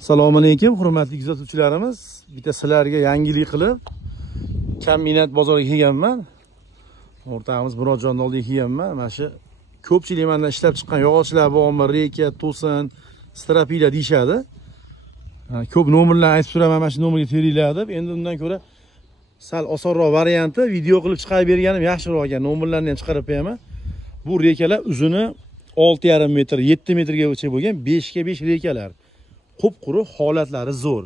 Assalomu alaykum, hurmatli kuzatuvchilarimiz. Bitta sizlarga yangilik qilib, Kombinat bozoriga kelganman. O'rtamiz Murodjon oldiga kelganman. Mana shu ko'pchilik mendan ishlab chiqqan yog'ochlar bormi, reka, to'sin, strapila deyshadi. Ko'p nomerlarni aytib turaman, mana shu nomerga teringlar deb. Endi undan ko'ra sal osonroq varianti video qilib chiqarib berganim yaxshiroq ekan. Nomerlarni ham chiqarib beraman. Bu rekalar uzuni 6,5 metr, 7 metrgacha bo'lgan 5 ga 5 rekalar. Qup-quruq, holatlari zo'r.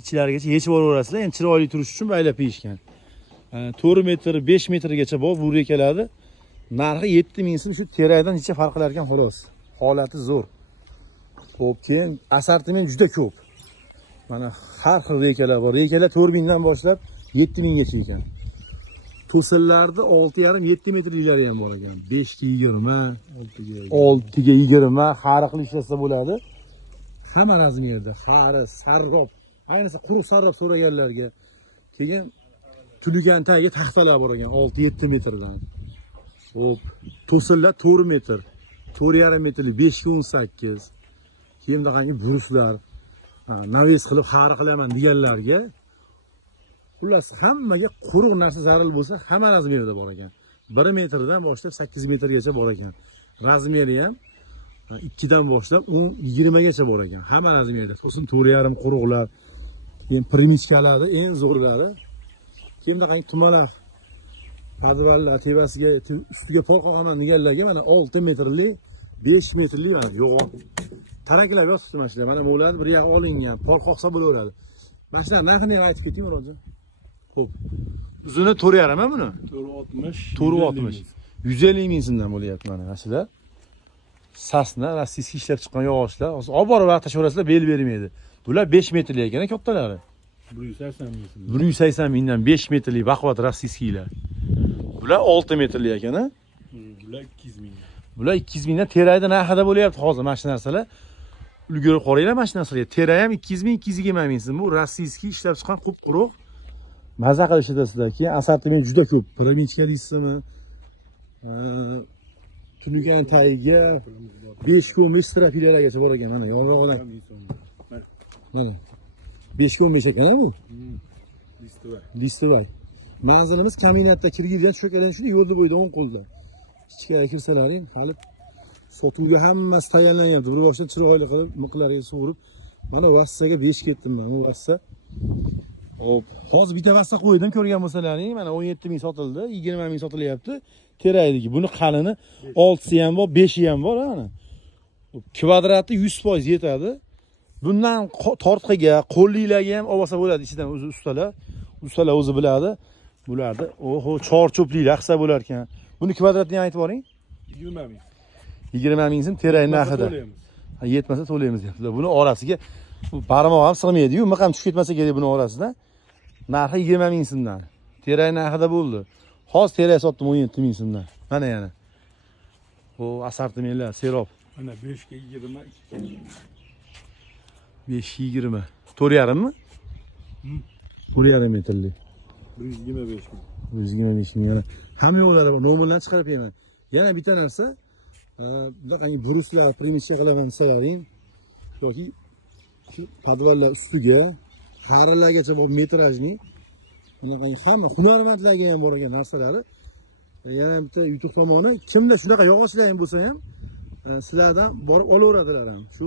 Ichlarigacha yechib olaverasizlar. Endi chiroyli turish uchun baylab qo'yishgan. 4 metr, 5 metrgacha bor bu rekalarni. Narxi 7000 so'm, shu terakdan necha farq qilar ekan xolos. Holati zo'r. Xo'p, keyin assortiment juda ko'p. Mana har xil rekalar bor. Rekalar 4000 dan boshlab 7000 gacha ekan. To'sinlarni 6,5-7 metrliklari ham bor ekan. 5 ga 20, 6 ga 20 har xil ishlasa bo'ladi. Hamma razmerda, xari, sarrob, ayniqsa quruq sarrob so'raganlarga. Keyin tuligan tagiga taxtalar bor ekan 6-7 metrdan. Xo'p, to'sinlar 4 metr, 4,5 metrli 5 ga 18. Keyin daqangi bruslar, naves qilib xari qilaman deganlarga. Xullas hammaga quruq narsa zarur bo'lsa, hamma razmerda bor ekan. 1 metrdan boshlab 8 metrgacha bor ekan. Razmeri ham 2 dan boshlab 10-20 gacha bor ekan. Hamma razmerda. So'sin 4,5 quruqlar, keyin primichkalarni eng zo'rlari. Keyin daqangi tumalar, podvallar tevasiga, ustiga pol qo'yaman deganlarga mana 6 metrli, 5 metrli mana yo'q. Taraklab yotibdi mana shular. Mana bular bir yoq olingan, pol qoqsa bo'laveradi. Mana shular narxini ham aytib keting, Murodjon. Xo'p. Uzuni 4,5 buni? 460. 460. 150 ming so'mdan bo'lyapti mana shular. Sasna, rossiyskiy ishlab chiqqan yog'ochlar. Olib borib vaqt tashaverasizlar, bel bermaydi. Bular 5 metrli ekan, kattalari. 180 ming. 180 mingdan 5 metrli baquvvat rossiyskiylar. Bular 6 metrli ekan, ha? Bular 200 ming. Bular 200 mingdan terakda narxida bo'lyapti hozir mana shu narsalar. Ulgurib qaranglar mana shu narsalarga. Terak ham 200 ming, 220 ming so'm. Bu rossiyskiy ishlab chiqqan qup-quruq. Maza qilib ishlatasizlar. Keyin assortiment juda ko'p. Piramichka deysizmi? Tunugan tagiga 5 ga 15 strapilalargacha bor ekan. Mana yonrog'idan. Mana 5 ga 15 ekan bu. Listovay. Manzilimiz Kombinatda Kirgizdan cho'kadan shuni yo'lda bo'yda 10 qo'lda. Ichkariga kirsalaring, hali sotuvga hammasi tayyorlanyapti. Bir boshdan chiroyli qilib, miqlariga sug'urib, mana vassaga 5 ketdim men. Bu vassa. Hop, hozir bitta vassa qo'ydim, ko'rgan bo'lsalaring, mana 17 ming sotildi, 20 ming sotilyapti. Teraydiki, buni qalini 6si ham bor, 5i ham bor, mana. Kvadrati 100% yetadi. Bundan tortqiga, qo'lliklarga ham olsa bo'ladi ichidan o'zi ustalar. Ustalar o'zi biladi. Bularni, oho, chorcho'pliklar qilsa bo'lar ekan. Buni kvadratini aytib boring. 20 ming. 20 ming so'm teray narxida. Yetmasa to'laymiz deyaptilar. Buni orasiga barmoq ham sig'maydi-yu, miq ham tushib ketmasa kerak buni orasida. Narxi 20 ming so'mdan. Teray narxida bo'ldi. Hozir teray sotdim 17 ming so'mdan. Mana yana. O assortimentlar, serob. Mana 5 ga 20, 5 ga 20. 4,5 mi? 4,5 metrli. 125 ming. 125 ming yana. Hamma yo'llari bor. Nomerlarni chiqarib beraman. Yana bitta narsa, bunaqangi bruslar, primichka qilaman desalaring yoki shu podvallar ustiga xarilargacha bor metrajli. Bunaqangi hamma hunarmandlarga ham bor ekan narsalari. Yana bitta yutuq tomoni, kimda shunaqa yog'ochlar ham bo'lsa ham sizlardan borib olaveradilar ham. Shu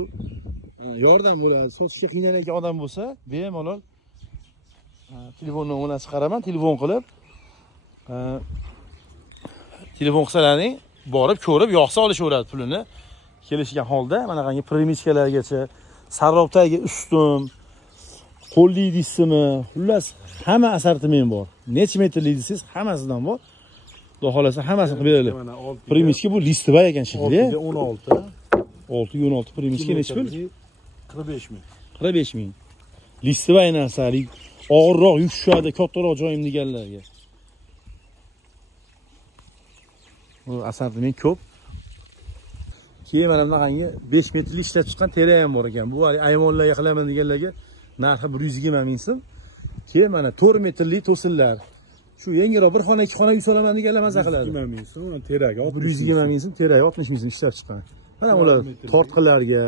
yordam bo'ladi. Sotishga qiynalgan odam bo'lsa, bemalol telefon nomerini chiqaraman, telefon qilib telefon qilsalaring, borib ko'rib, yoqsa olishaveradi pulini. Kelishgan holda mana qangi primichkalargacha, sarrobdagi ustum, qo'lli deysizmi, xullas hamma assortiment bor. Necha metrli deysiz, hammasidan bor. Xudo xolasa hammasini qilib beradi. Primichka bu listovay ekan shekilli. 16. 6 ga 16 primichka necha pul? 45 ming. 45 ming. Listovay narsalik, og'irroq yuk tushadi, kattaroq joyim deganlarga. Bu assortiment ko'p. Keyin mana bunaqangi 5 metrli ishlab chiqqan terak ham bor ekan. Bu ayvonlarga qilaman deganlarga narxi 120 ming so'm. Keyin mana 4 metrli to'sinlar. Shu yengilroq bir xona, ikki xona uy solaman deganlar maza qiladi. 120 ming so'm, terak 120 ming so'm, terak 60 ming so'm ishlab chiqqan. Mana ular tortqilarga